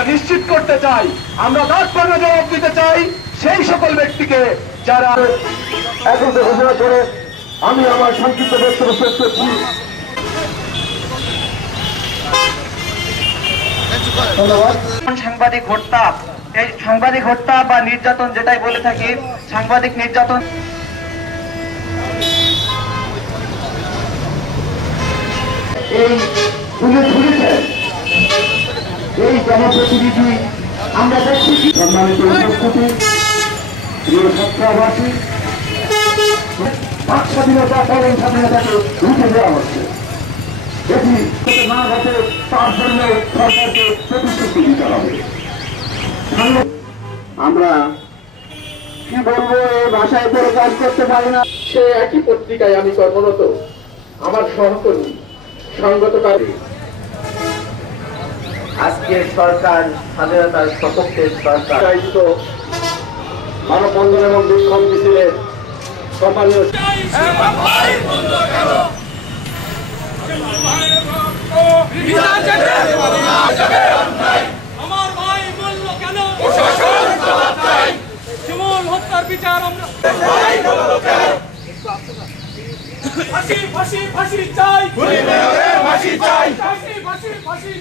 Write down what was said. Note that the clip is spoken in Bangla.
তা নিশ্চিত করতে চাই। আমরা দাঁতভাঙা জবাব দিতে চাই সেই সকল ব্যক্তিকে যারা এখন ঘোষণা করে আমি আমার সংক্ষিপ্ত বক্তব্য শেষ করছি। ধন্যবাদ। সাংবাদিক হত্যা, এই সাংবাদিক হত্যা বা নির্যাতন যেটাই বলে থাকি, সাংবাদিক নির্যাতন এই তুলে ধরেছেন এই জনপ্রতিনিধি। আমরা দেখছি সম্মানিত উপস্থিতি, প্রিয় ছাত্রাবাসী, বাক স্বাধীনতা কলম স্বাধীনতাকে রুখে দেওয়া হচ্ছে। এটি না ঘটে তার জন্য সরকারকে প্রতিশ্রুতি দিতে হবে। আমরা কি বলবো, এই ভাষায় কোনো কাজ করতে পারি না। সে একই পত্রিকায় আমি কর্মরত, আমার সহকর্মী সঙ্গতকারী। আজকে সরকার স্বাধীনতার সপক্ষের সরকার মানববন্ধন এবং বিক্ষোভ মিছিলের সম্মানীয় আমার ভাই বলল কেন শিমুল হত্যার বিচার আমরা ফাঁসি ফাঁসি ফাঁসি চাই, ফাঁসি ফাঁসি ফাঁসি